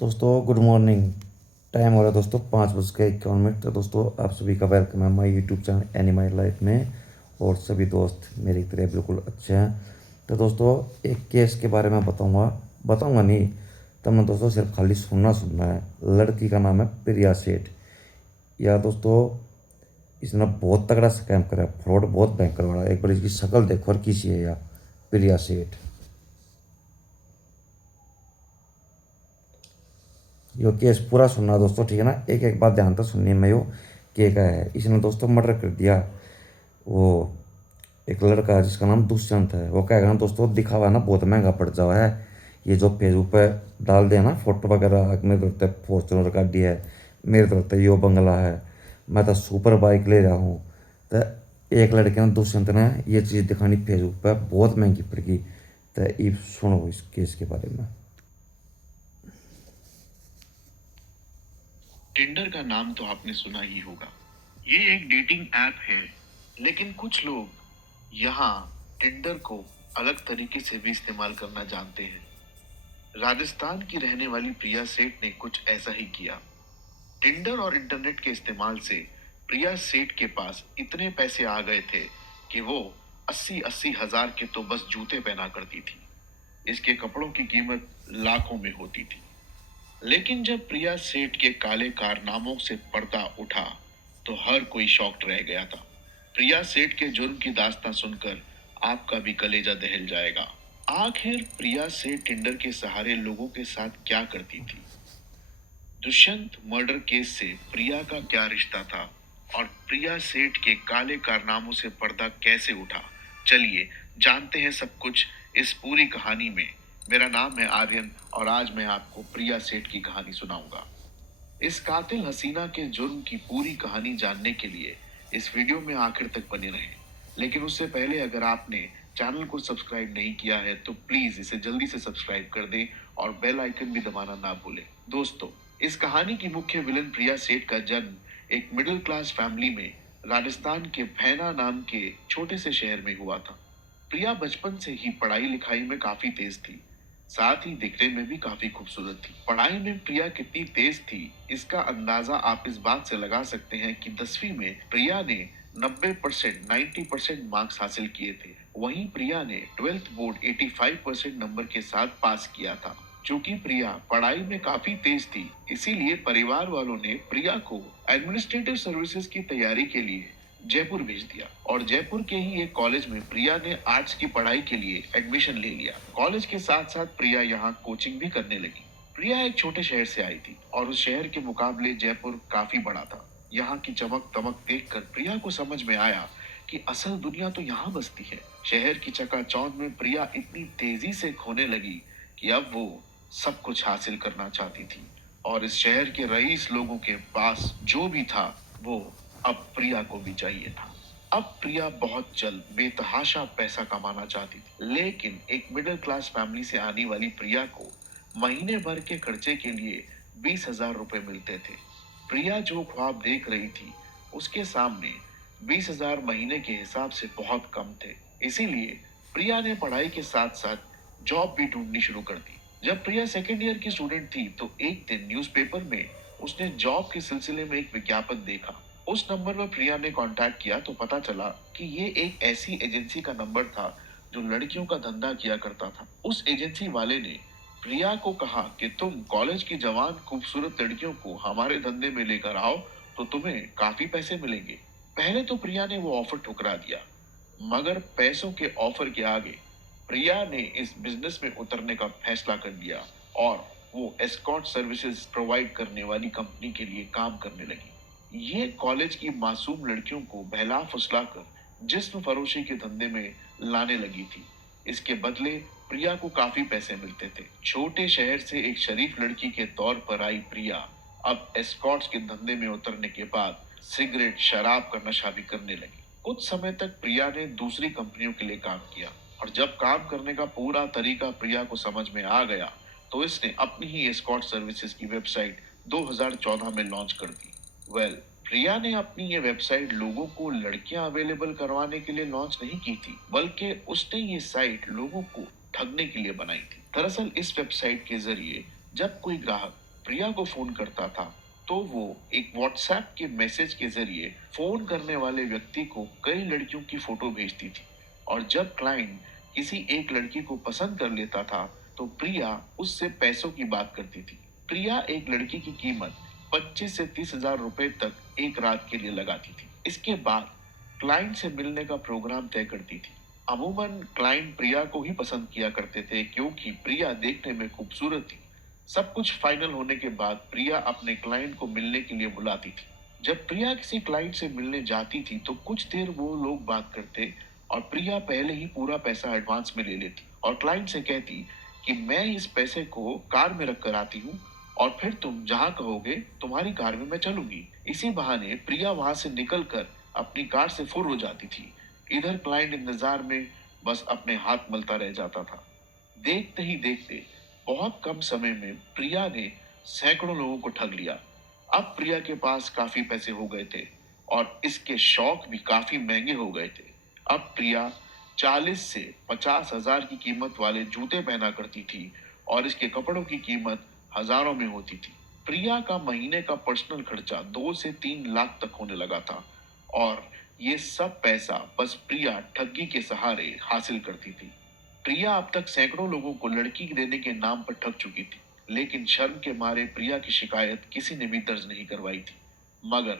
दोस्तों good morning. Time हो रहा है दोस्तों 5:51। तो दोस्तों आप सभी का वेलकम है हमारे YouTube channel any my life में। और सभी दोस्त मेरी तरह बिल्कुल अच्छे हैं। तो दोस्तों एक केस के बारे में बताऊंगा। बताऊंगा नहीं, तब ना दोस्तों सिर्फ खाली सुनना है। लड़की का नाम है प्रिया सेठ। या दोस्तों इसने बहुत तगड़ा स्कैम करा है, फ्रॉड बहुत भयंकर वाला है। एक बार इसकी शक्ल देखो और किसी है या प्रिया सेठ। यो केस पूरा सुनना दोस्तों, ठीक है ना। एक एक बात ध्यान से सुननी मैं। यो के का है, इसने दोस्तों मर्डर कर दिया। वो एक लड़का है जिसका नाम दुष्यंत है। वो कहेगा ना दोस्तों, दिखावा ना बहुत महंगा पड़ जावा है। ये जो फेसबुक पे डाल दे ना फोटो वगैरह, मेरे तरफ फॉर्चुनर गाड़ी है, मेरे तरफ यो बंगला है, मैं तो सुपर बाइक ले रहा हूँ। तो एक लड़के ने दुष्यंत ने ये चीज़ दिखानी फेसबुक पे, बहुत महंगी पड़ गई। तो ये सुनो इस केस के बारे में। टिंडर का नाम तो आपने सुना ही होगा। ये एक डेटिंग ऐप है, लेकिन कुछ लोग यहाँ टिंडर को अलग तरीके से भी इस्तेमाल करना जानते हैं। राजस्थान की रहने वाली प्रिया सेठ ने कुछ ऐसा ही किया। टिंडर और इंटरनेट के इस्तेमाल से प्रिया सेठ के पास इतने पैसे आ गए थे कि वो 80-80 हजार के तो बस जूते पहना करती थी। इसके कपड़ों की कीमत लाखों में होती थी। लेकिन जब प्रिया सेठ के काले कारनामों से पर्दा उठा, तो हर कोई शॉक्ड रह गया था। प्रिया सेठ के जुर्म की दास्तां सुनकर आपका भी कलेजा दहल जाएगा। आखिर प्रिया सेठ टिंडर के सहारे लोगों के साथ क्या करती थी? दुष्यंत मर्डर केस से प्रिया का क्या रिश्ता था? और प्रिया सेठ के काले कारनामों से पर्दा कैसे उठा? चलिए जानते हैं सब कुछ इस पूरी कहानी में। मेरा नाम है आर्यन और आज मैं आपको प्रिया सेठ की कहानी सुनाऊंगा। इस कातिल हसीना के जुर्म की पूरी कहानी जानने के लिए इस वीडियो में आखिर तक बने रहें। लेकिन उससे पहले अगर आपने चैनल को सब्सक्राइब नहीं किया है तो प्लीज इसे जल्दी से सब्सक्राइब कर दें और बेल आइकन भी दबाना ना भूलें। दोस्तों, इस कहानी की मुख्य विलन प्रिया सेठ का जन्म एक मिडिल क्लास फैमिली में राजस्थान के भैना नाम के छोटे से शहर में हुआ था। प्रिया बचपन से ही पढ़ाई लिखाई में काफी तेज थी, साथ ही दिखने में भी काफी खूबसूरत थी। पढ़ाई में प्रिया कितनी तेज थी, इसका अंदाजा आप इस बात से लगा सकते हैं कि 10वीं में प्रिया ने 90% मार्क्स हासिल किए थे। वहीं प्रिया ने 12th बोर्ड 85% नंबर के साथ पास किया था। चूंकि प्रिया पढ़ाई में काफी तेज थी, इसीलिए परिवार वालों ने प्रिया को एडमिनिस्ट्रेटिव सर्विसेज की तैयारी के लिए जयपुर भेज दिया और जयपुर के ही एक कॉलेज में प्रिया ने आर्ट्स की पढ़ाई के लिए एडमिशन ले लिया। कॉलेज के साथ साथ प्रिया यहाँ कोचिंग भी करने लगी। प्रिया एक छोटे शहर से आई थी और उस शहर के मुकाबले जयपुर काफी बड़ा था। यहाँ की चमक दमक देखकर प्रिया को समझ में आया कि असल दुनिया तो यहाँ बसती है। शहर की चकाचौंध में प्रिया इतनी तेजी से खोने लगी कि अब वो सब कुछ हासिल करना चाहती थी और इस शहर के रईस लोगों के पास जो भी था वो अब प्रिया को भी चाहिए था। अब प्रिया बहुत जल्द बेतहाशा पैसा कमाना चाहती थी, लेकिन एक मिडिल क्लास फैमिली से आने वाली प्रिया को महीने भर के खर्चे के लिए 20,000 रुपए मिलते थे। प्रिया जो ख्वाब देख रही थी, उसके सामने 20,000 महीने के हिसाब से बहुत कम थे। इसीलिए प्रिया ने पढ़ाई के साथ साथ जॉब भी ढूंढनी शुरू कर दी। जब प्रिया सेकेंड ईयर की स्टूडेंट थी तो एक दिन न्यूज़पेपर में उसने जॉब के सिलसिले में एक विज्ञापन देखा। उस नंबर पर प्रिया ने कांटेक्ट किया तो पता चला कि ये एक ऐसी एजेंसी का नंबर था जो लड़कियों का धंधा किया करता था। उस एजेंसी वाले ने प्रिया को कहा कि तुम कॉलेज की जवान खूबसूरत लड़कियों को हमारे धंधे में लेकर आओ तो तुम्हें काफी पैसे मिलेंगे। पहले तो प्रिया ने वो ऑफर ठुकरा दिया, मगर पैसों के ऑफर के आगे प्रिया ने इस बिजनेस में उतरने का फैसला कर लिया और वो एस्कॉर्ट सर्विसेज प्रोवाइड करने वाली कंपनी के लिए काम करने लगी। ये कॉलेज की मासूम लड़कियों को बहला फुसला कर जिस्म फरोशी के धंधे में लाने लगी थी। इसके बदले प्रिया को काफी पैसे मिलते थे। छोटे शहर से एक शरीफ लड़की के तौर पर आई प्रिया अब एस्कॉर्ट्स के धंधे में उतरने के बाद सिगरेट शराब का नशा भी करने लगी। कुछ समय तक प्रिया ने दूसरी कंपनियों के लिए काम किया और जब काम करने का पूरा तरीका प्रिया को समझ में आ गया तो इसने अपनी ही एस्कॉर्ट सर्विसेज की वेबसाइट 2014 में लॉन्च कर दी। वेल, प्रिया ने अपनी ये वेबसाइट लोगों को लड़कियां अवेलेबल करवाने के लिए लॉन्च नहीं की थी, बल्कि उसने ये साइट लोगों को ठगने के लिए बनाई थी। दरअसल इस वेबसाइट के जरिए जब कोई ग्राहक प्रिया को फोन करता था तो वो एक व्हाट्सएप के मैसेज के जरिए फोन करने वाले व्यक्ति को कई लड़कियों की फोटो भेजती थी। और जब क्लाइंट किसी एक लड़की को पसंद कर लेता था तो प्रिया उससे पैसों की बात करती थी। प्रिया एक लड़की की कीमत 25 से 30 हजार रुपए तक एक रात के लिए लगाती थी। इसके बाद क्लाइंट से मिलने का प्रोग्राम तय करती थी। अमूमन क्लाइंट प्रिया को ही पसंद किया करते थे क्योंकि प्रिया देखने में खूबसूरत थी। सब कुछ फाइनल होने के बाद प्रिया अपने क्लाइंट को मिलने के लिए बुलाती थी। जब प्रिया किसी क्लाइंट से मिलने जाती थी तो कुछ देर वो लोग बात करते और प्रिया पहले ही पूरा पैसा एडवांस में ले लेती और क्लाइंट से कहती कि मैं इस पैसे को कार में रख कर आती हूँ और फिर तुम जहाँ कहोगे तुम्हारी कार में मैं चलूंगी। इसी बहाने प्रिया वहां से निकलकर अपनी कार से फुर हो जाती थी। इधर क्लाइंट इंतजार में बस अपने हाथ मलता रह जाता था। देखते ही देखते बहुत कम समय में प्रिया ने सैकड़ों लोगों को ठग लिया। अब प्रिया के पास काफी पैसे हो गए थे और इसके शौक भी काफी महंगे हो गए थे। अब प्रिया 40 से 50 हजार की कीमत वाले जूते पहना करती थी और इसके कपड़ों की कीमत हजारों में होती थी। प्रिया का महीने का पर्सनल खर्चा 2 से 3 लाख तक होने लगा था और ये सब पैसा बस प्रिया ठगी के सहारे हासिल करती थी। प्रिया अब तक सैकड़ों लोगों को लड़की देने के नाम पर ठग चुकी थी, लेकिन शर्म के मारे प्रिया की शिकायत किसी ने भी दर्ज नहीं करवाई थी। मगर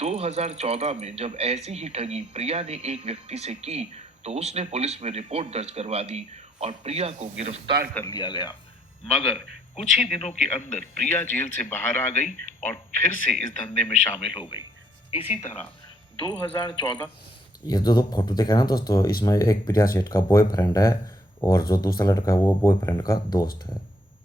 2014 में जब ऐसी ही ठगी प्रिया ने एक व्यक्ति से की, तो उसने पुलिस में रिपोर्ट दर्ज करवा दी और प्रिया को गिरफ्तार कर लिया गया। मगर कुछ ही दिनों के अंदर प्रिया जेल से बाहर आ गई और फिर से इस धंधे में शामिल हो गई। इसी तरह 2014 ये जो दो फोटो दिखे ना दोस्तों, इसमें एक प्रिया सेठ का बॉयफ्रेंड है और जो दूसरा लड़का है वो बॉयफ्रेंड का दोस्त है।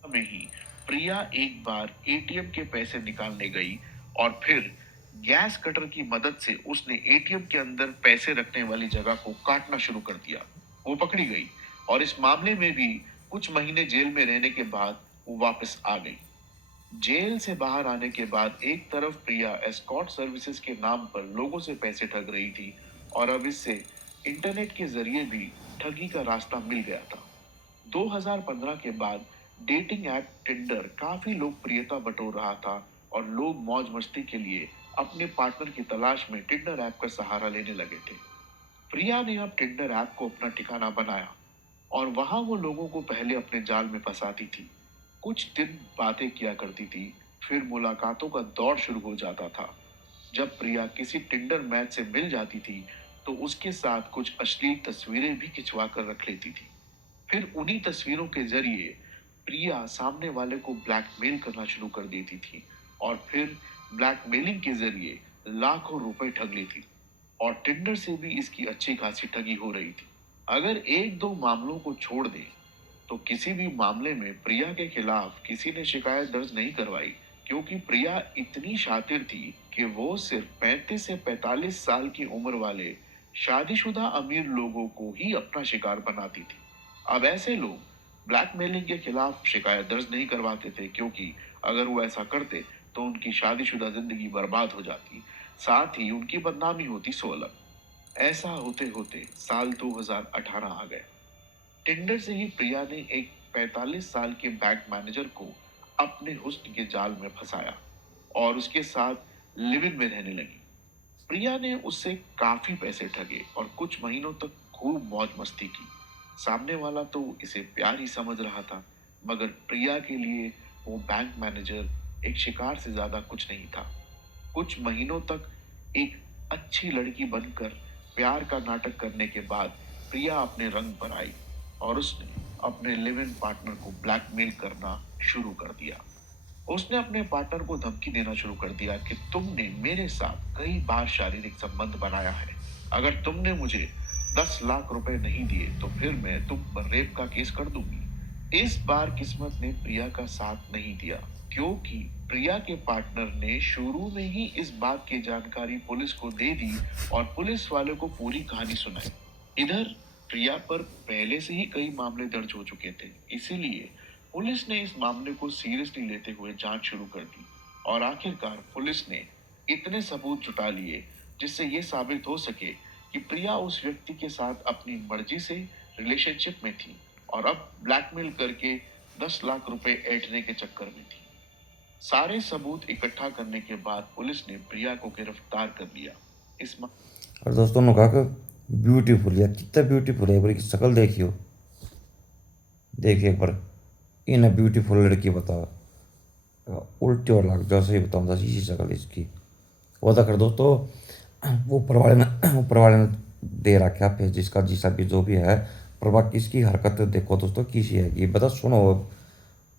में ही प्रिया एक बार एटीएम के पैसे निकालने गई और फिर गैस कटर की मदद से उसने एटीएम के अंदर पैसे रखने वाली जगह को काटना शुरू कर दिया। वो पकड़ी गई और इस मामले में भी कुछ महीने जेल में रहने के बाद वो वापस आ गई। जेल से बाहर आने के बाद एक तरफ प्रिया एस्कॉर्ट सर्विसेज के नाम पर लोगों से पैसे ठग रही थी और अब इससे इंटरनेट के जरिए भी ठगी का रास्ता मिल गया था। 2015 के बाद डेटिंग ऐप टिंडर काफी लोकप्रियता बटोर रहा था और लोग मौज मस्ती के लिए अपने पार्टनर की तलाश में टिंडर ऐप का सहारा लेने लगे थे। प्रिया ने अब टिंडर ऐप को अपना ठिकाना बनाया और वहां वो लोगों को पहले अपने जाल में फंसाती थी। कुछ दिन बातें किया करती थी, फिर मुलाकातों का दौर शुरू हो जाता था। जब प्रिया किसी टिंडर मैच से मिल जाती थी तो उसके साथ कुछ अश्लील तस्वीरें भी खिंचवा कर रख लेती थी। फिर उन्हीं तस्वीरों के जरिए प्रिया सामने वाले को ब्लैकमेल करना शुरू कर देती थी और फिर ब्लैकमेलिंग के जरिए लाखों रुपए ठग लेती और टिंडर से भी इसकी अच्छी खासी ठगी हो रही थी। अगर एक दो मामलों को छोड़ दें तो किसी भी मामले में प्रिया के खिलाफ किसी ने शिकायत दर्ज नहीं करवाई क्योंकि प्रिया इतनी शातिर थी कि वो सिर्फ 35 से 45 साल की उम्र वाले शादीशुदा अमीर लोगों को ही अपना शिकार बनाती थी। अब ऐसे लोग ब्लैकमेलिंग के खिलाफ शिकायत दर्ज नहीं करवाते थे क्योंकि अगर वो ऐसा करते तो उनकी शादीशुदा जिंदगी बर्बाद हो जाती, साथ ही उनकी बदनामी होती 16। ऐसा होते होते साल 2018 आ गया। टिंडर से ही प्रिया ने एक 45 साल के बैंक मैनेजर को अपने हुस्न के जाल में फंसाया और उसके साथ लिव इन में रहने लगी। प्रिया ने उससे काफी पैसे ठगे और कुछ महीनों तक खूब मौज मस्ती की। सामने वाला तो इसे प्यार ही समझ रहा था, मगर प्रिया के लिए वो बैंक मैनेजर एक शिकार से ज्यादा कुछ नहीं था। कुछ महीनों तक एक अच्छी लड़की बनकर प्यार का नाटक करने के बाद प्रिया अपने रंग पर आई और उसने अपने लिव इन पार्टनर को ब्लैकमेल करना शुरू कर दिया। उसने अपने पार्टनर को धमकी देना शुरू कर दिया कि तुमने मेरे साथ कई बार शारीरिक संबंध बनाया है, अगर तुमने मुझे 10 लाख रुपए नहीं दिए तो फिर मैं तुम पर रेप का केस कर दूंगी। इस बार किस्मत ने प्रिया का साथ नहीं दिया क्योंकि प्रिया के पार्टनर ने शुरू में ही इस बात की जानकारी पुलिस को दे दी और पुलिस वाले को पूरी कहानी सुनाई। इधर प्रिया पर पहले से ही कई मामले दर्ज हो चुके थे, इसीलिए पुलिस ने इस मामले को सीरियसली लेते हुए जांच शुरू कर दी और आखिरकार पुलिस ने इतने सबूत जुटा लिए जिससे ये साबित हो सके कि प्रिया उस व्यक्ति के साथ अपनी मर्जी से रिलेशनशिप में थी और अब ब्लैकमेल करके 10 लाख रुपए ऐंठने के चक्कर में थी। सारे सबूत इकट्ठा करने के बाद पुलिस ने प्रिया को गिरफ्तार कर लिया। और दोस्तों ने कहा कि ब्यूटीफुल, या कितना ब्यूटीफुल है, की शक्ल देखियो, देखिए एक बार, इन ब्यूटीफुल लड़की बताओ, उल्टी और लाग जैसे ही बताऊँ दस इसी शक्ल इसकी। वो तो कर दोस्तों, वो ऊपर वाले ने दे रखा फिर जिसका जिसा भी जो भी है, पर बाकी इसकी हरकत देखो दोस्तों किसी है, ये बता सुनो,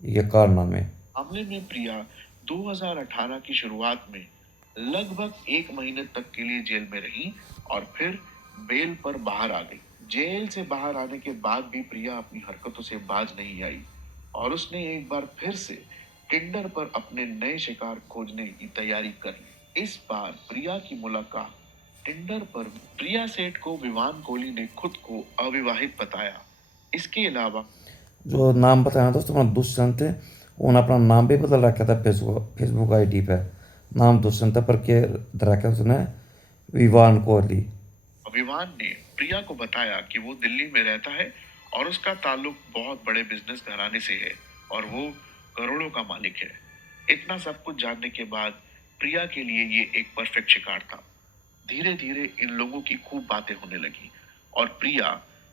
ये कारनामे। मामले में प्रिया 2018 की शुरुआत में लगभग 1 महीने तक के लिए जेल में रही और फिर बेल पर बाहर आ गई। जेल से बाहर आने के बाद भी प्रिया अपनी हरकतों से बाज नहीं आई और उसने एक बार फिर से टिंडर पर अपने नए शिकार खोजने की तैयारी कर ली। इस बार प्रिया की मुलाकात टिंडर पर प्रिया सेठ को विवान कोहली ने खुद को अविवाहित बताया। इसके अलावा जो नाम बताया दोस्तों अपना दुष्यंत, उन्होंने अपना नाम भी बदल रखा था फेसबुक आईडी पे, नाम दुष्यंत पर के रखा उसने विवान कोहली। विवान ने प्रिया को बताया कि वो दिल्ली में रहता है और उसका ताल्लुक बहुत बड़े बिजनेस घराने से है और वो करोड़ों का मालिक है। इतना सब कुछ जानने के बाद प्रिया के लिए ये एक परफेक्ट शिकार था। धीरे धीरे इन लोगों की खूब बातें होने लगी और प्रिया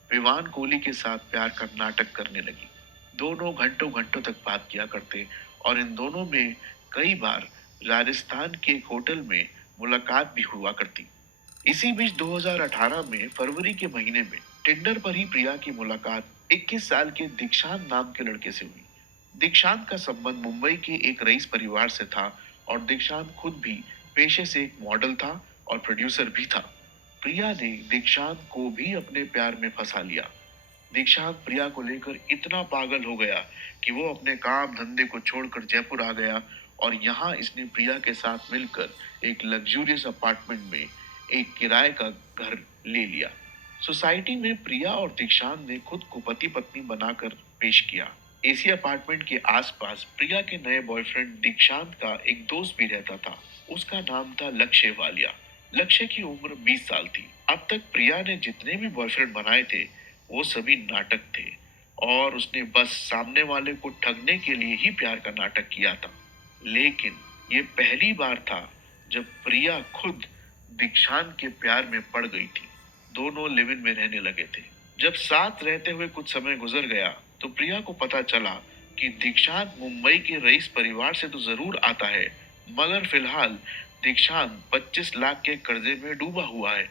विवान कोहली के साथ प्यार का नाटक करने लगी। दोनों घंटों घंटों तक बात किया करते और इन दोनों में कई बार राजस्थान के एक होटल में मुलाकात भी हुआ करती। इसी बीच 2018 में फरवरी के महीने में टिंडर पर ही प्रिया की मुलाकात 21 साल के दीक्षांत नाम के लड़के से हुई। दीक्षांत का संबंध मुंबई के एक रईस परिवार से था और दीक्षांत खुद भी पेशे से एक मॉडल था और प्रोड्यूसर भी था। प्रिया ने दीक्षांत को भी अपने प्यार में फंसा लिया। दीक्षांत प्रिया को लेकर इतना पागल हो गया कि वो अपने काम धंधे को छोड़कर जयपुर आ गया और यहाँ इसने प्रिया के साथ मिलकर एक लग्जूरियस अपार्टमेंट में एक किराए का घर ले लिया। सोसाइटी में प्रिया और दीक्षांत ने खुद को पति पत्नी बनाकर पेश किया। एसी अपार्टमेंट के आसपास प्रिया के नए बॉयफ्रेंड दीक्षांत का एक दोस्त भी रहता था। उसका नाम था लक्ष्य वालिया। लक्ष्य की उम्र 20 साल थी। अब तक प्रिया ने जितने भी बॉयफ्रेंड बनाए थे वो सभी नाटक थे और उसने बस सामने वाले को ठगने के लिए ही प्यार का नाटक किया था। लेकिन ये पहली बार था जब प्रिया खुद दीक्षांत के प्यार में पड़ गई थी। दोनों लिव इन में रहने लगे थे। जब साथ रहते हुए कुछ समय गुजर गया तो प्रिया को पता चला कि दीक्षांत मुंबई के रईस परिवार से तो जरूर आता है, मगर फिलहाल दीक्षांत 25 लाख के कर्जे में डूबा हुआ है।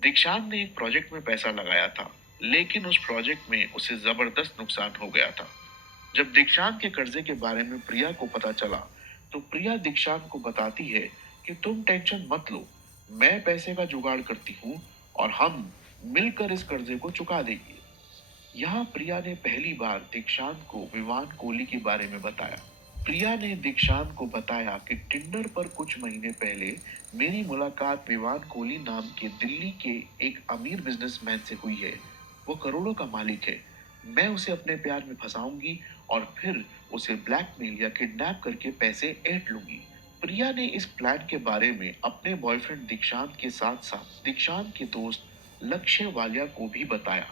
दीक्षांत ने एक प्रोजेक्ट में पैसा लगाया था, लेकिन उस प्रोजेक्ट में उसे जबरदस्त नुकसान हो गया था। जब दीक्षांत के कर्जे के बारे में प्रिया को पता चला, तो प्रिया दीक्षांत को बताती है कि तुम टेंशन मत लो, मैं पैसे का जुगाड़ करती हूँ और हम मिलकर इस कर्जे को चुका देंगे। यहाँ प्रिया ने पहली बार दीक्षांत को विवान कोहली के बारे में बताया। प्रिया ने दीक्षांत को बताया कि टिंडर पर कुछ महीने पहले मेरी मुलाकात विवान कोहली नाम के दिल्ली के एक अमीर बिजनेसमैन से हुई है। वो करोड़ों का मालिक है। मैं उसे अपने प्यार में फंसाऊंगी और फिर उसे ब्लैकमेल या किडनैप करके पैसे ऐंठ लूंगी। प्रिया ने इस प्लान के बारे में अपने बॉयफ्रेंड दीक्षांत के साथ साथ दीक्षांत के दोस्त लक्ष्य वालिया को भी बताया।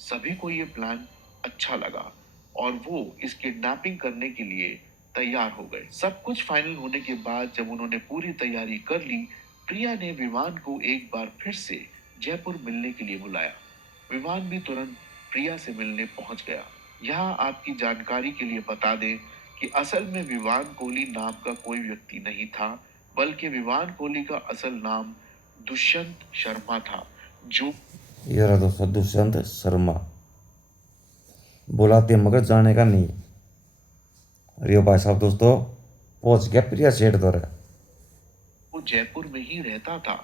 सभी को ये प्लान अच्छा लगा और वो इस किडनैपिंग करने के लिए तैयार हो गए। सब कुछ फाइनल होने के बाद जब उन्होंने पूरी तैयारी कर ली, प्रिया ने विवान को एक बार फिर से जयपुर मिलने के लिए बुलाया। विवान भी तुरंत प्रिया से मिलने पहुंच गया। यहाँ आपकी जानकारी के लिए बता दें कि असल में विवान कोहली नाम का कोई व्यक्ति नहीं था, बल्कि विवान कोहली का असल नाम दुष्यंत शर्मा था, जो ये रहा दोस्तों दुष्यंत शर्मा, बुलाते मगर जाने का नहीं। और ये भाई साहब दोस्तों पहुंच गया प्रिया सेठ दौरे। वो जयपुर में ही रहता था।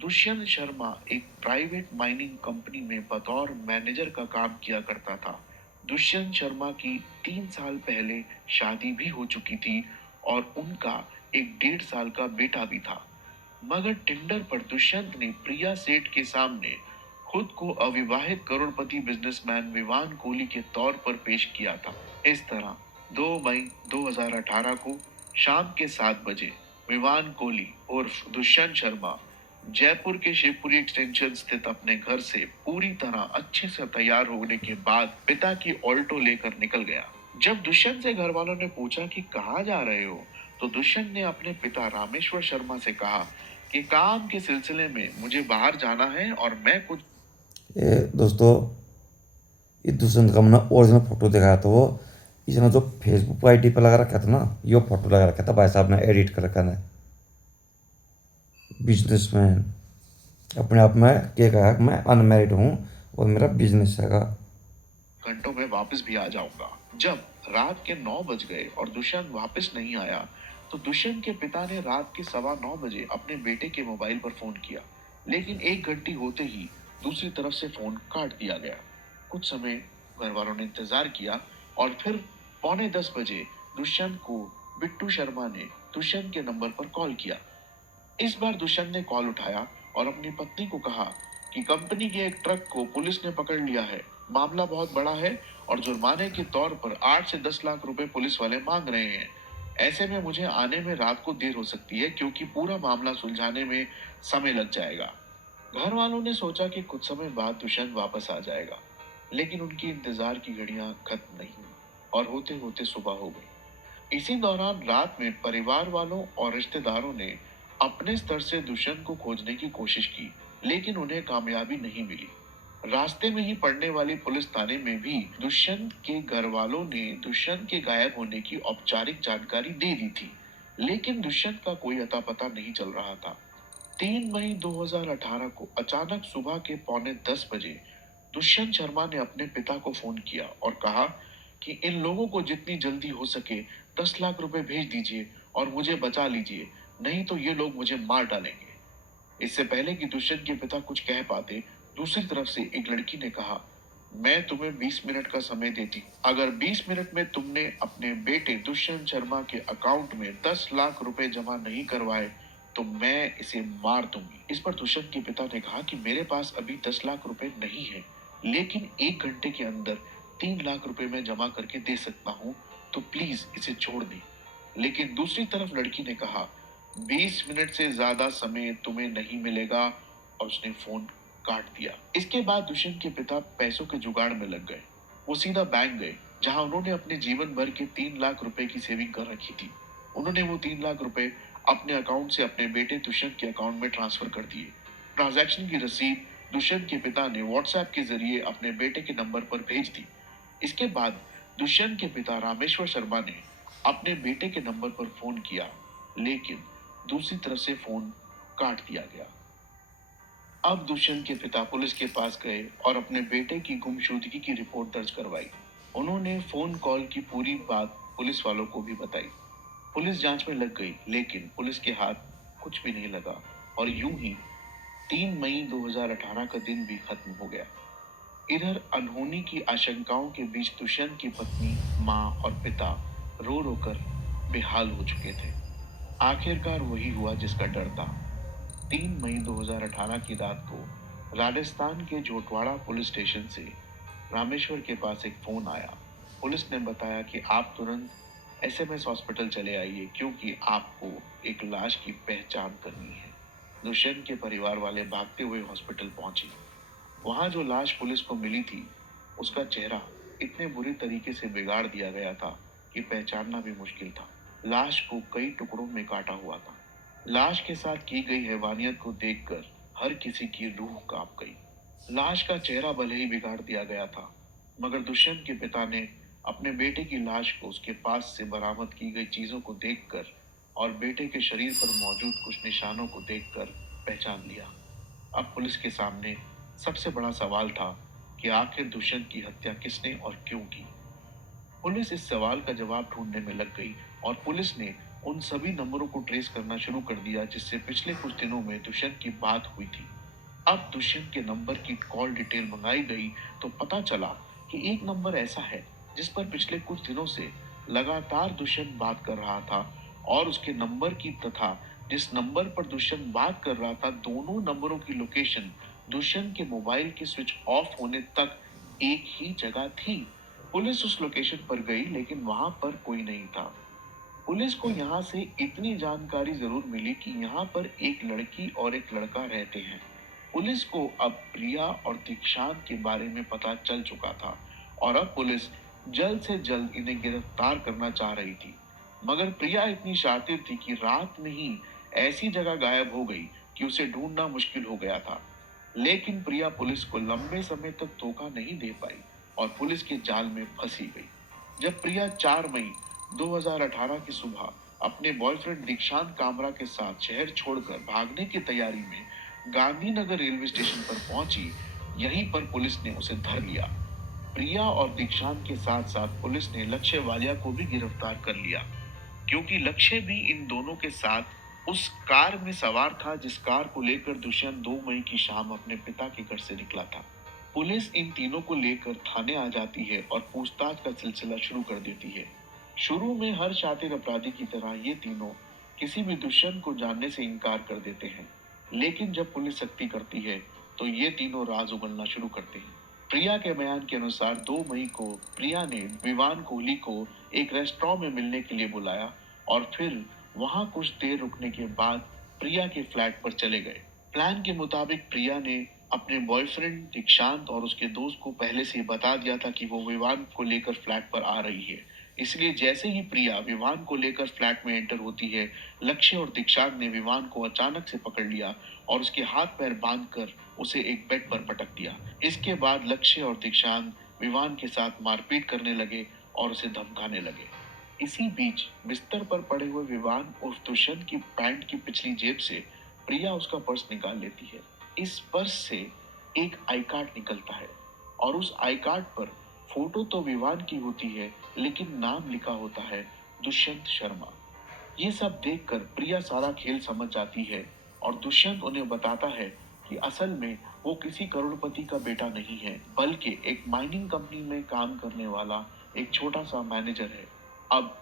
दुष्यंत शर्मा एक प्राइवेट माइनिंग कंपनी में बतौर मैनेजर का काम किया करता था। दुष्यंत शर्मा की 3 साल पहले शादी भी हो चुकी थी और उनका एक 1.5 साल का बेटा भी था। मगर टिंडर पर दुष्यंत ने प्रिया सेठ के सामने खुद को अविवाहित करोड़पति बिजनेसमैन विवान कोहली के तौर पर पेश किया था। इस तरह 2 मई 2018 को शाम के 7 बजे विवान कोहली उर्फ दुष्यंत शर्मा जयपुर के शिवपुरी एक्सटेंशन स्थित अपने घर से पूरी तरह अच्छे से तैयार होने के बाद पिता की ऑल्टो लेकर निकल गया। जब दुष्यंत से घर वालों ने पूछा कि कहाँ जा रहे हो, तो दुष्यंत ने अपने पिता रामेश्वर शर्मा से कहा कि काम के सिलसिले में मुझे बाहर जाना है और मैं कुछ ये दोस्तों, ये दुष्यंत का मैंने ओरिजिनल फोटो दिखाया था वो, इसने जो फेसबुक आईडी पे लगा रखा था ना, ये फोटो लगा रखा था भाई साहब ने, एडिट कर रखा है। बिजनेसमैन अपने आप में क्या कहा कि मैं अनमैरिड हूँ और मेरा बिजनेस हैगा। घंटों में वापस भी आ जाऊंगा। जब रात के 9 बज गए और दुष्यंत वापस नहीं आया, तो दुष्यंत के पिता ने रात के 9:15 बजे अपने बेटे के मोबाइल पर फोन किया, लेकिन 1 घंटी होते ही दूसरी तरफ से फोन काट दिया गया। कुछ समय घर वालों ने इंतजार किया और फिर 9:45 बजे दुष्यंत को बिट्टू शर्मा ने दुष्यंत के नंबर पर कॉल किया। इस बार दुष्यंत ने कॉल उठाया और अपनी पत्नी को कहा कि कंपनी के एक ट्रक को पुलिस ने पकड़ लिया है। मामला बहुत बड़ा है और जुर्माने के तौर पर 8 से 10 लाख रुपए पुलिस वाले मांग रहे हैं। ऐसे में मुझे आने में रात को देर हो सकती है क्योंकि पूरा मामला सुलझाने में समय लग जाएगा। घर वालों ने सोचा कि कुछ समय बाद दुष्यंत वापस आ जाएगा, लेकिन उनकी इंतजार की घड़ियां खत्म नहीं हुई और होते होते सुबह हो गई। इसी दौरान रात में परिवार वालों और रिश्तेदारों ने अपने स्तर से दुष्यंत को खोजने की कोशिश की, लेकिन उन्हें कामयाबी नहीं मिली। रास्ते में ही पड़ने वाली पुलिस थाने में भी दुष्यंत के घर वालों ने दुष्यंत के गायब होने की औपचारिक जानकारी दे दी थी, लेकिन दुष्यंत का कोई अता पता नहीं चल रहा था। 3 मई 2018 को अचानक सुबह के 9:45 बजे दुष्यंत शर्मा ने अपने पिता को फोन किया और कहा कि इन लोगों को जितनी जल्दी हो सके 10 लाख रुपए भेज दीजिए और मुझे बचा लीजिए, नहीं तो ये लोग मुझे मार डालेंगे। इससे पहले कि दुष्यंत के पिता कुछ कह पाते, दूसरी तरफ से एक लड़की ने कहा, मैं तुम्हें 20 मिनट का समय देती हूँ। अगर 20 मिनट में तुमने अपने बेटे दुष्यंत शर्मा के अकाउंट में 10 लाख रुपए जमा नहीं करवाए तो मैं इसे मार दूंगी। इस पर दुष्यंत के पिता ने कहा कि मेरे पास अभी 10 लाख रुपए नहीं है, लेकिन 1 घंटे के अंदर 3 लाख रुपए मैं जमा करके दे सकता हूँ, तो प्लीज इसे छोड़ दे। लेकिन दूसरी तरफ लड़की ने कहा, 20 मिनट से ज्यादा समय तुम्हें नहीं मिलेगा, और उसने फोन काट दिया। इसके बाद दुष्यंत के पिता पैसों के जुगाड़ में लग गए। वो सीधा बैंक गए, जहां उन्होंने अपने जीवन भर के 3 लाख रुपए की सेविंग कर रखी थी। उन्होंने वो 3 लाख रुपए अपने अकाउंट से अपने बेटे दुष्यंत के अकाउंट में ट्रांसफर कर दिए। ट्रांजैक्शन की रसीद दुष्यंत के पिता ने व्हाट्सएप के जरिए अपने बेटे के नंबर पर भेज दी। इसके बाद दुष्यंत के पिता रामेश्वर शर्मा ने अपने बेटे के नंबर पर फोन किया, लेकिन दूसरी तरफ से फोन काट दिया गया। अब दुष्यंत के पिता पुलिस के पास गए और अपने बेटे की गुमशुदगी की रिपोर्ट दर्ज करवाई। उन्होंने फोन कॉल की पूरी बात पुलिस वालों को भी बताई। पुलिस जांच में लग गई, लेकिन पुलिस के हाथ कुछ भी नहीं लगा और यूं ही 3 मई 2018 का दिन भी खत्म हो गया। इधर अनहोनी की आशंकाओं के बीच दुष्यंत की पत्नी, माँ और पिता रो रो कर बेहाल हो चुके थे। आखिरकार वही हुआ जिसका डर था। 3 मई 2018 की रात को राजस्थान के जोटवाड़ा पुलिस स्टेशन से रामेश्वर के पास एक फोन आया। पुलिस ने बताया कि आप तुरंत एसएमएस हॉस्पिटल चले आइए क्योंकि आपको एक लाश की पहचान करनी है। दुष्यंत के परिवार वाले भागते हुए हॉस्पिटल पहुंचे। वहां जो लाश पुलिस को मिली थी, उसका चेहरा इतने बुरी तरीके से बिगाड़ दिया गया था कि पहचानना भी मुश्किल था। लाश को कई टुकड़ों में काटा हुआ था। लाश के साथ की गई हैवानियत को देखकर हर किसी की रूह कांप गई। लाश का चेहरा भले ही बिगाड़ दिया गया था, मगर दुष्यंत के पिता ने अपने बेटे की लाश को उसके पास से बरामद की गई चीजों को देखकर और बेटे के शरीर पर मौजूद कुछ निशानों को देखकर पहचान लिया। अब पुलिस के सामने सबसे बड़ा सवाल था कि आखिर दुष्यंत की हत्या किसने और क्यों की। पुलिस इस सवाल का जवाब ढूंढने में लग गई और पुलिस ने उन सभी नंबरों को ट्रेस करना शुरू कर दिया जिससे पिछले कुछ दिनों में दुष्यंत की बात हुई थी। अब दुष्यंत के नंबर की कॉल डिटेल मंगाई गई तो पता चला कि एक नंबर ऐसा है जिस पर पिछले कुछ दिनों से लगातार दुष्यंत बात कर रहा था, और उसके नंबर की तथा जिस नंबर पर दुष्यंत बात कर रहा था, दोनों नंबरों की लोकेशन दुष्यंत के मोबाइल के स्विच ऑफ होने तक एक ही जगह थी। पुलिस उस लोकेशन पर गई, लेकिन वहां पर कोई नहीं था। पुलिस को यहाँ से इतनी जानकारी जरूर मिली कि यहाँ पर एक लड़की और एक लड़का रहते हैं। पुलिस को अब प्रिया और दीक्षांत के बारे में पता चल चुका था और अब पुलिस जल्द से जल्द इन्हें गिरफ्तार करना चाह रही थी, मगर प्रिया इतनी शातिर थी कि रात में ही ऐसी जगह गायब हो गई कि उसे ढूंढना मुश्किल हो गया था। लेकिन प्रिया पुलिस को लंबे समय तक धोखा नहीं दे पाई और पुलिस के जाल में फंसी गई। जब प्रिया 4 मई 2018 की सुबह अपने बॉयफ्रेंड दीक्षांत कामरा के साथ शहर छोड़कर भागने की तैयारी में गांधीनगर रेलवे स्टेशन पर पहुंची, यहीं पर पुलिस ने उसे धर लिया। प्रिया और दीक्षांत के साथ साथ पुलिस ने लक्ष्य वालिया को भी गिरफ्तार कर लिया, क्योंकि लक्ष्य भी इन दोनों के साथ उस कार में सवार था जिस कार को लेकर दुष्यंत 2 मई की शाम अपने पिता के घर से निकला था। पुलिस इन तीनों को लेकर थाने आ जाती है और पूछताछ का सिलसिला शुरू कर देती है। शुरू में हर शातिर अपराधी की तरह ये तीनों किसी भी दुष्यंत को जानने से इनकार कर देते हैं, लेकिन जब पुलिस सख्ती करती है तो ये तीनों राज उगलना शुरू करते हैं। प्रिया के बयान के अनुसार 2 मई को प्रिया ने विवान कोहली को एक रेस्टोरेंट में मिलने के लिए बुलाया और फिर वहां कुछ देर रुकने के बाद प्रिया के फ्लैट पर चले गए। प्लान के मुताबिक प्रिया ने अपने बॉयफ्रेंड दीक्षांत और उसके दोस्त को पहले से ही बता दिया था कि वो विवान को लेकर फ्लैट पर आ रही है। इसलिए जैसे ही प्रिया विवान को लेकर फ्लैट में एंटर होती है, लक्ष्य और दीक्षांत ने विवान को अचानक से पकड़ लिया और उसके हाथ पैर बांधकर उसे एक बेड पर पटक दिया। इसके बाद लक्ष्य और दीक्षांत विवान के साथ मारपीट करने लगे और उसे धमकाने लगे। इसी बीच बिस्तर पर पड़े हुए विवान उर्फ दुष्यंत की पैंट की पिछली जेब से प्रिया उसका पर्स निकाल लेती है। इस पर्स से एक आई कार्ड निकलता है और उस आई कार्ड पर फोटो तो विवान की होती है, लेकिन नाम लिखा होता है दुष्यंत शर्मा। ये सब देखकर प्रिया सारा खेल समझ जाती है और दुष्यंत उन्हें बताता है कि असल में वो किसी करोड़पति का बेटा नहीं है, बल्कि एक माइनिंग कंपनी में काम करने वाला एक छोटा सा मैनेजर है। अब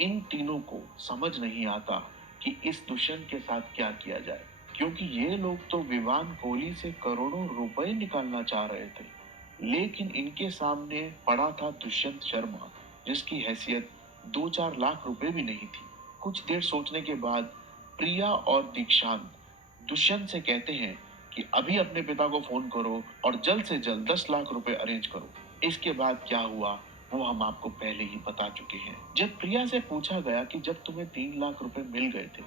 इन तीनों को समझ नहीं आता कि इस दुष्यंत के साथ क्या किया जाए, क्योंकि ये लोग तो विवान कोहली से करोड़ों रुपए निकालना चाह रहे थे, लेकिन इनके सामने पड़ा था दुष्यंत शर्मा, जिसकी हैसियत 2-4 लाख रुपए भी नहीं थी। कुछ देर सोचने के बाद प्रिया और दीक्षांत दुष्यंत से कहते हैं कि अभी अपने पिता को फोन करो और जल्द से जल्द 10 लाख रुपए अरेंज करो। इसके बाद क्या हुआ वो हम आपको पहले ही बता चुके हैं। जब प्रिया से पूछा गया कि जब तुम्हें 3 लाख रुपए मिल गए थे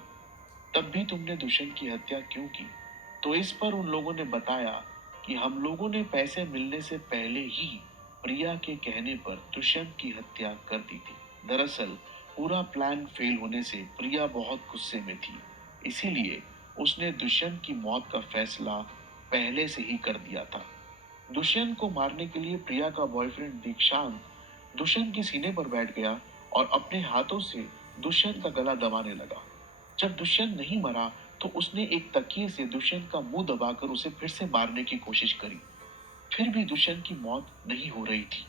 तब भी तुमने दुष्यंत की हत्या क्यों की, तो इस पर उन लोगों ने बताया कि हम लोगों ने पैसे मिलने से पहले ही प्रिया के कहने पर दुष्यंत की हत्या कर दी थी। दरअसल पूरा प्लान फेल होने से प्रिया बहुत गुस्से में थी, इसीलिए उसने दुष्यंत की मौत का फैसला पहले से ही कर दिया था। दुष्यंत को मारने के लिए प्रिया का बॉयफ्रेंड दीक्षांत दुष्यंत के सीने पर बैठ गया और अपने हाथों से दुष्यंत का गला दबाने लगा। जब दुष्यंत नहीं मरा तो उसने एक तकिए से दुष्यंत का मुंह दबाकर उसे फिर से मारने की कोशिश करी, फिर भी दुष्यंत की मौत नहीं हो रही थी।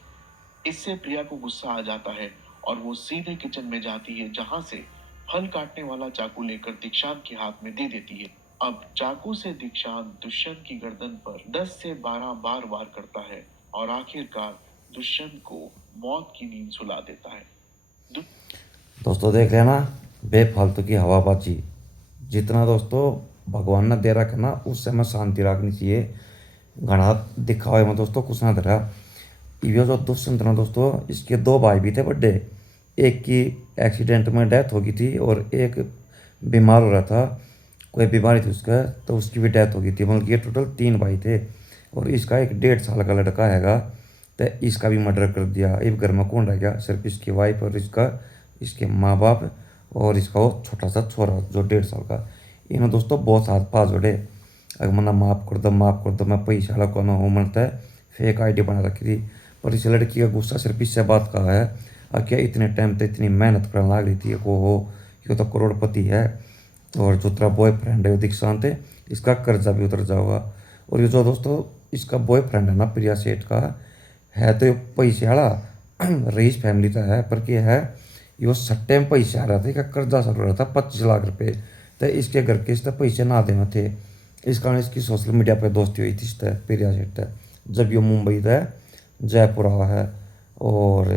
इससे प्रिया को गुस्सा आ जाता है और वो सीधे किचन में जाती है, जहां से फल काटने वाला चाकू लेकर दीक्षांत के हाथ में दे देती है। अब चाकू से दीक्षांत दुष्यंत की गर्दन पर 10 से 12 बार वार करता है और आखिरकार दुष्यंत को मौत की नींद सुला देता है। दोस्तों देख लेना, बेफालतू की हवाबाजी, जितना दोस्तों भगवान ने दे रखा ना उससे हमें शांति रखनी चाहिए। घना दिखावे में दोस्तों कुछ ना धरा। ये जो दुष्यंत ना दोस्तों, इसके 2 भाई भी थे बड़े, एक की एक्सीडेंट में डेथ हो गई थी और एक बीमार हो रहा था, कोई बीमारी थी उसका, तो उसकी भी डेथ हो गई थी। मतलब ये टोटल 3 भाई थे और इसका एक 1.5 साल का लड़का हैगा, तो इसका भी मर्डर कर दिया। अब घर में कौन रह गया? सिर्फ इसकी वाइफ और इसके माँ बाप और इसका वो छोटा सा छोरा जो 1.5 साल का। इन्होंने दोस्तों बहुत हाथ पास जोड़े, अगर मना माफ़ कर दो मैं पैसा वाला कौन हूँ मनता है, फेक आईडी बना रखी थी। पर इस लड़की का गुस्सा सिर्फ इससे बात का है, और क्या इतने टाइम तक इतनी मेहनत करने लग रही थी को हो, ये तो करोड़पति है और जो तेरा बॉयफ्रेंड है दीक्षांत है, इसका कर्जा भी उतर जाओगा। और ये जो दोस्तों इसका बॉयफ्रेंड है ना प्रिया सेठ का, है तो पैसे वाला रईस फैमिली का है, पर क्या है ये सट्टे में पैसे आ रहा था, कर्जा चल रहा था 25 लाख रुपए, तो इसके घर के इससे पैसे ना देना थे। इस कारण इसकी सोशल मीडिया पर दोस्ती हुई थी इससे प्रिया सेठ, जब ये मुंबई था जयपुर आवा है। और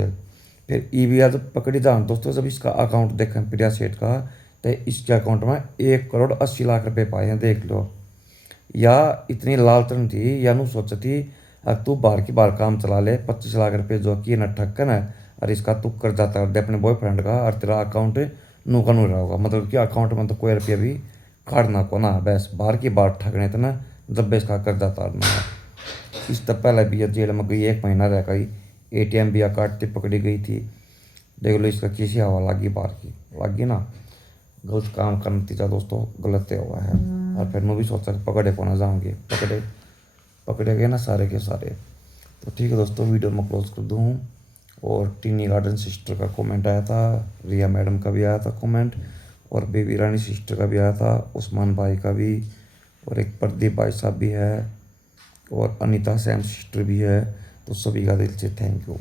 फिर ईवीआर जब पकड़ी जान दोस्तों, जब इसका अकाउंट देखा प्रिया सेठ का, तो इसके अकाउंट में 1 करोड़ 80 लाख रुपए पाए हैं, देख लो। या इतनी लालचन थी, या नू सोची थी अब तू बाहर की बाहर काम चला ले, 25 लाख रुपए जो कि न ठक्कन है और इसका तू कर्जा तार दे अपने बॉयफ्रेंड का और तेरा अकाउंट नू का नू रहा होगा, मतलब कि अकाउंट में तो कोई रुपया भी काटना को ना, बस बाहर की बात ठगने तो ना जब इसका कर्जा तारना है। इस तब पहले भी ये जेल में गई 1 महीना रह गई, ATM भी काटती पकड़ी गई थी। देख लो इसका किसी हवा लगी बाहर की लगी ना, गलत काम का नतीजा दोस्तों गलत हुआ है। और फिर मैं भी सोचा कि पकड़े को ना जाऊँगे, पकड़े गए ना सारे के सारे। तो ठीक है दोस्तों, वीडियो में क्लोज कर दूँ। और टीनी गार्डन सिस्टर का कमेंट आया था, रिया मैडम का भी आया था कमेंट, और बेबी रानी सिस्टर का भी आया था, उस्मान भाई का भी, और एक प्रदीप भाई साहब भी है, और अनीता सैम सिस्टर भी है। तो सभी का दिल से थैंक यू।